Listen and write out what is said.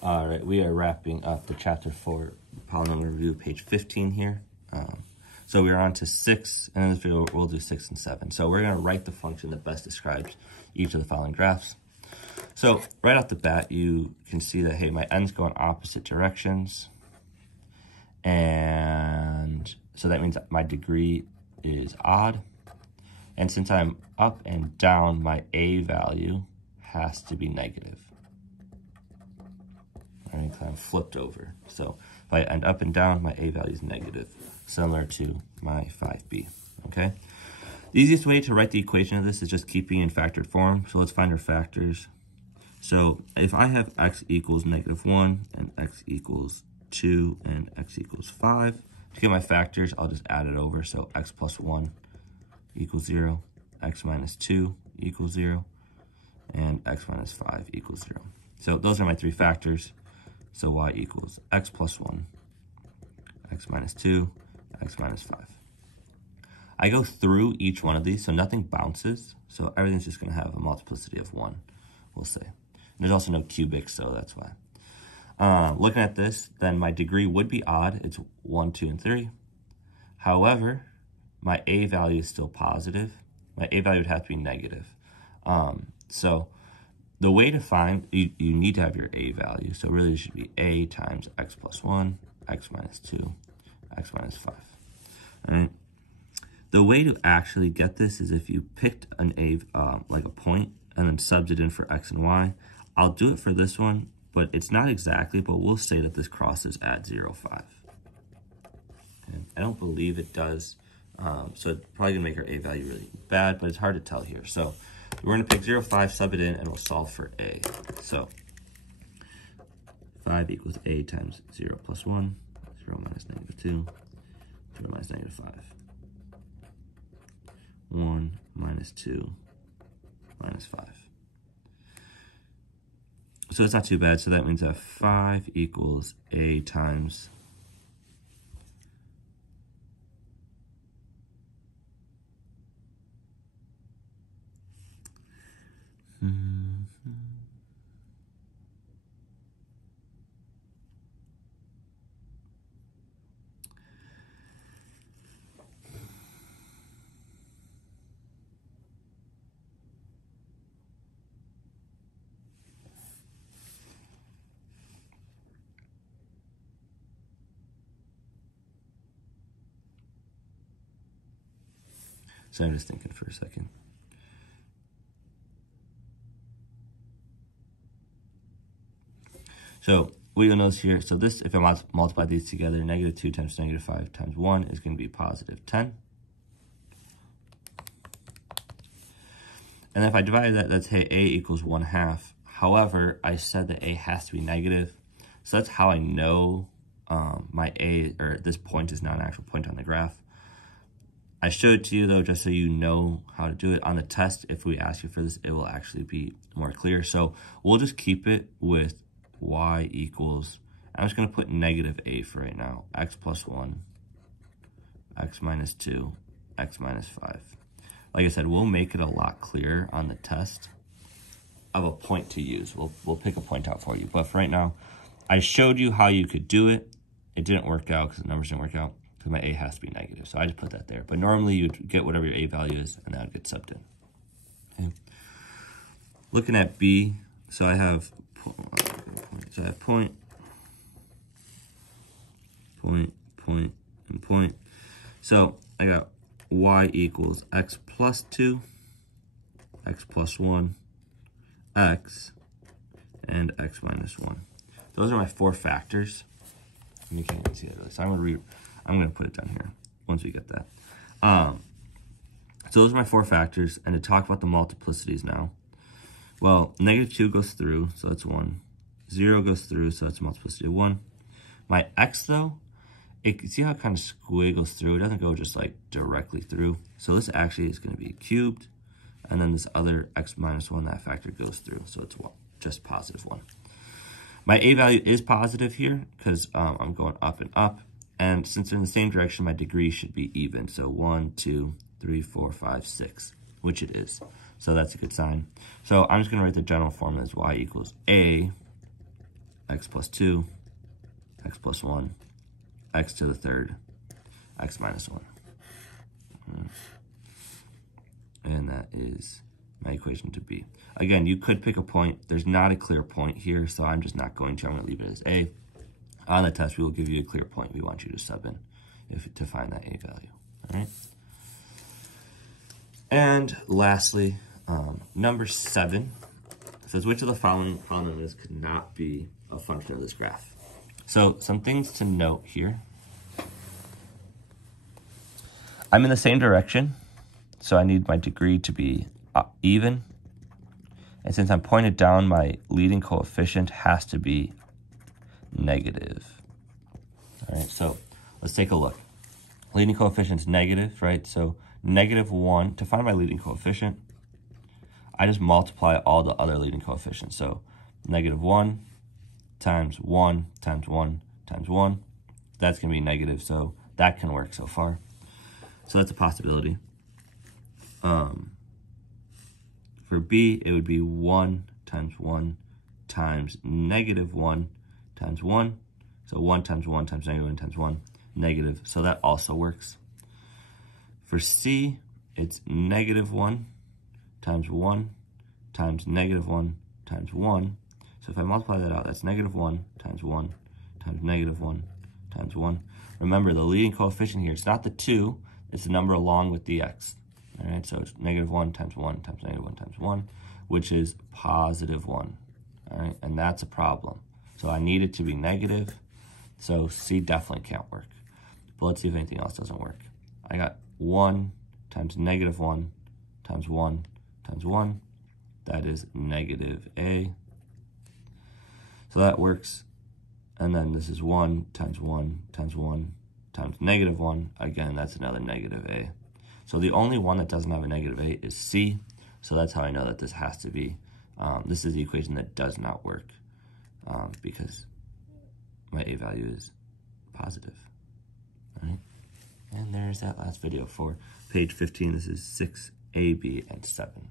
All right, we are wrapping up the chapter 4 polynomial review, page 15 here. So we are on to 6, and in this video we'll do 6 and 7. So we're going to write the function that best describes each of the following graphs. So right off the bat, you can see that, hey, my n's go in opposite directions. And so that means that my degree is odd. And since I'm up and down, my a value has to be negative. All right, I'm flipped over. So if I end up and down, my a value is negative, similar to my 5b, okay? The easiest way to write the equation of this is just keeping in factored form. So let's find our factors. So if I have x equals -1 and x equals 2 and x equals 5, to get my factors, I'll just add it over. So x plus 1 equals 0, x minus 2 equals 0, and x minus 5 equals 0. So those are my three factors. So y equals x plus 1, x minus 2, x minus 5. I go through each one of these, so nothing bounces. So everything's just going to have a multiplicity of 1, we'll say. And there's also no cubics, so that's why. Looking at this, then my degree would be odd. It's 1, 2, and 3. However, my a value is still positive. My a value would have to be negative. So the way to find, you need to have your a value. So really it should be a times x plus 1, x minus 2, x minus 5. All right. The way to actually get this is if you picked an a, like a point, and then subbed it in for x and y. I'll do it for this one, but it's not exactly, but we'll say that this crosses at 0, 5. Okay. I don't believe it does, so it's probably going to make our a value really bad, but it's hard to tell here. So we're going to pick 0, 5, sub it in, and we'll solve for a. So 5 equals a times 0 plus 1, 0 minus -2, 0 minus -5. 1 minus 2 minus 5. So it's not too bad. So that means that 5 equals a times So I'm just thinking for a second. So what you'll notice here, so this, if I multiply these together, -2 times -5 times 1 is going to be positive 10. And if I divide that, that's, hey, a equals 1/2. However, I said that a has to be negative. So that's how I know my a, or this point is not an actual point on the graph. I showed it to you, though, just so you know how to do it. On the test, if we ask you for this, it will actually be more clear. So we'll just keep it with y equals, I'm just going to put -a for right now, x plus 1, x minus 2, x minus 5. Like I said, we'll make it a lot clearer on the test of a point to use. We'll pick a point out for you. But for right now, I showed you how you could do it. It didn't work out because the numbers didn't work out, because my a has to be negative. So I just put that there. But normally you'd get whatever your a value is, and that would get subbed in. Okay. Looking at b, so I have point, and point. So I got y equals x plus 2, x plus 1, x, and x minus 1. Those are my four factors. You can't even see it really. So I'm going to put it down here once we get that. So those are my four factors. And to talk about the multiplicities now, well, -2 goes through, so that's 1. 0 goes through, so that's a multiplicity of 1. My x, though, see how it kind of squiggles through? It doesn't go just like directly through. So this actually is going to be cubed. And then this other x minus 1, that factor goes through. So it's just positive 1. My a value is positive here because I'm going up and up. And since they're in the same direction, my degree should be even. So 1, 2, 3, 4, 5, 6, which it is. So that's a good sign. So I'm just going to write the general formula as y equals a x plus 2, x plus 1, x to the third, x minus 1. And that is my equation to B. Again, you could pick a point. There's not a clear point here, so I'm just not going to. I'm going to leave it as A. On the test, we will give you a clear point we want you to sub in to find that A value. All right. And lastly, number 7 says, which of the following polynomials could not be a function of this graph? So some things to note here. I'm in the same direction, so I need my degree to be even. And since I'm pointed down, my leading coefficient has to be negative. All right, so let's take a look. Leading coefficient is negative, right? So -1, to find my leading coefficient, I just multiply all the other leading coefficients. So -1 times 1 times 1 times 1, that's going to be negative, so that can work so far. So that's a possibility. For B, it would be 1 times 1 times -1 times 1. So 1 times 1 times -1 times 1, negative. So that also works. For C, it's -1 times 1 times -1 times 1. So if I multiply that out, that's -1 times 1 times -1 times 1. Remember, the leading coefficient here, it's not the 2, it's the number along with the x. All right, so it's -1 times 1 times -1 times 1, which is +1. All right, and that's a problem. So I need it to be negative, so C definitely can't work. But let's see if anything else doesn't work. I got 1 times -1 times 1 times 1. That is -A. So that works. And then this is 1 times 1 times 1 times -1. Again, that's another -A. So the only one that doesn't have a -A is C. So that's how I know that this has to be. This is the equation that does not work because my A value is positive. All right. And there's that last video for page 15. This is 6, A, B, and 7.